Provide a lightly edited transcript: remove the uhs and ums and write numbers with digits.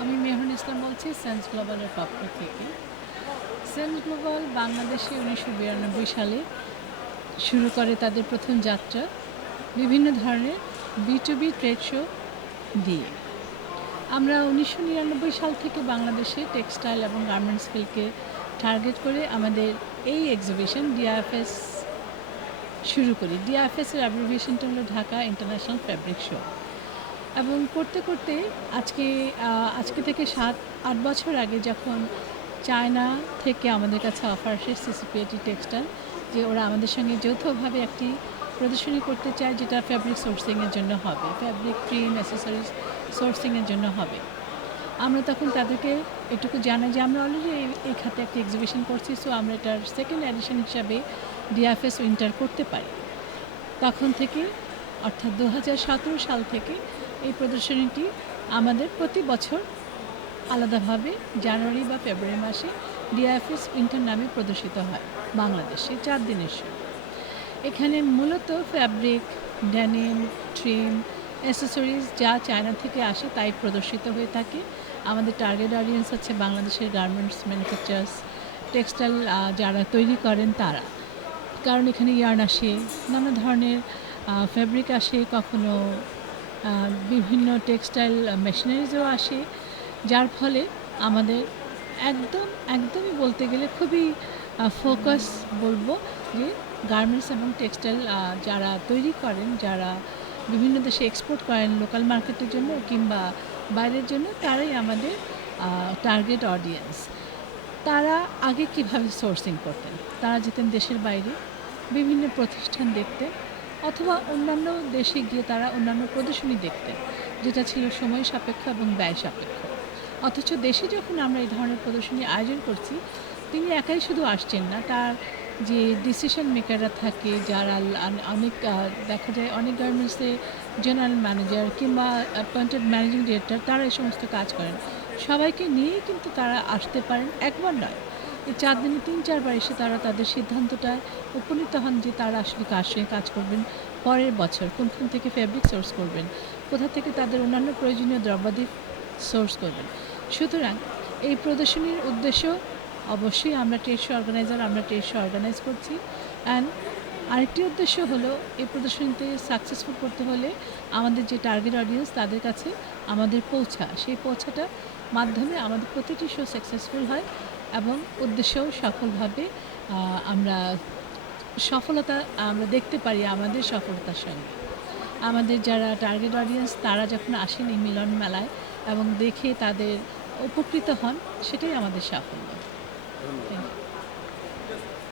আমি মেহরুন ইসলাম বলছি সেন্স গ্লোবালের পক্ষ থেকে। সেন্স গ্লোবাল বাংলাদেশে 1992 সালে শুরু করে তাদের প্রথম যাত্রা বিভিন্ন ধরনের B2B ট্রেড শো দিয়ে। আমরা 1999 সাল থেকে বাংলাদেশে টেক্সটাইল এবং গার্মেন্টস ফিল্ডকে টার্গেট করে আমাদের এই এক্সিবিশন ডিআইএফএস শুরু করি। ডিআইএফএসের অ্যাব্রিভিয়েশনটা হলো ঢাকা ইন্টারন্যাশনাল ফ্যাব্রিক শো। এবং করতে করতে আজকে থেকে 7-8 বছর আগে যখন চায়না থেকে আমাদের কাছে অফার আসে সিসিপিএটি টেক্সটাইল, যে ওরা আমাদের সঙ্গে যৌথভাবে একটি প্রদর্শনী করতে চায় যেটা ফ্যাব্রিক সোর্সিংয়ের জন্য হবে, ফ্যাব্রিক ক্রিম অ্যাসেসরিজ সোর্সিংয়ের জন্য হবে। আমরা তখন তাদেরকে এটুকু জানাই যে আমরা অলরেডি এই খাতে একটা এক্সিবিশন করছি, সো আমরা এটার সেকেন্ড এডিশন হিসাবে ডিএফএস উইন্টার করতে পারি। তখন থেকে অর্থাৎ 2017 সাল থেকে এই প্রদর্শনীটি আমাদের প্রতি বছর আলাদাভাবে জানুয়ারি বা ফেব্রুয়ারি মাসে ডিআইএফএস উইন্টার নামে প্রদর্শিত হয় বাংলাদেশে 4 দিনের শো। এখানে মূলত ফ্যাব্রিক, ডেনিম, ট্রিম, অ্যাসেসরিজ যা চায়না থেকে আসে তাই প্রদর্শিত হয়ে থাকে। আমাদের টার্গেট অডিয়েন্স হচ্ছে বাংলাদেশের গার্মেন্টস ম্যানুফ্যাকচারার্স, টেক্সটাইল যারা তৈরি করেন তারা। কারণ এখানে ইয়ার্ন আসে, নানা ধরনের ফ্যাব্রিক আসে, কখনো বিভিন্ন টেক্সটাইল মেশিনারিজও আসে, যার ফলে আমাদের একদমই বলতে গেলে খুবই ফোকাস বলবো যে গার্মেন্টস এবং টেক্সটাইল যারা তৈরি করেন, যারা বিভিন্ন দেশে এক্সপোর্ট করেন লোকাল মার্কেটের জন্য কিংবা বাইরের জন্য, তারাই আমাদের টার্গেট অডিয়েন্স। তারা আগে কিভাবে সোর্সিং করতেন? তারা যেতেন দেশের বাইরে বিভিন্ন প্রতিষ্ঠান দেখতে, অথবা অন্যান্য দেশে গিয়ে তারা অন্যান্য প্রদর্শনী দেখতেন, যেটা ছিল সময় সাপেক্ষ এবং ব্যয় সাপেক্ষ। অথচ দেশে যখন আমরা এই ধরনের প্রদর্শনী আয়োজন করছি, তিনি একাই শুধু আসছেন না, তার যে ডিসিশন মেকাররা থাকে, যারা অনেক দেখা যায় অনেক গার্মেন্টসে জেনারেল ম্যানেজার কিংবা অ্যাপয়েন্টেড ম্যানেজিং ডিরেক্টর, তারা এই সমস্ত কাজ করেন। সবাইকে নিয়েই কিন্তু তারা আসতে পারেন, একবার নয়, এই 4 দিনে 3-4 বার এসে তারা তাদের সিদ্ধান্তটায় উপনীত হন যে তারা আসলে কার সঙ্গে কাজ করবেন পরের বছর, কোনখান থেকে ফ্যাব্রিক সোর্স করবেন, কোথা থেকে তাদের অন্যান্য প্রয়োজনীয় দ্রব্যাদি সোর্স করবেন। সুতরাং এই প্রদর্শনীর উদ্দেশ্য অবশ্যই আমরা ট্রেড শো অর্গানাইজ করছি। অ্যান্ড আরেকটি উদ্দেশ্য হলো এই প্রদর্শনীতে সাকসেসফুল করতে হলে আমাদের যে টার্গেট অডিয়েন্স তাদের কাছে আমাদের সেই পৌঁছাটা মাধ্যমে আমাদের প্রতিটি শো সাকসেসফুল হয় এবং উদ্দেশ্যও সফলভাবে আমরা সফলতা আমরা দেখতে পারি আমাদের সফলতার সঙ্গে। আমাদের যারা টার্গেট অডিয়েন্স তারা যখন আসেন এই মিলন মেলায় এবং দেখে তাদের উপকৃত হন, সেটাই আমাদের সাফল্য।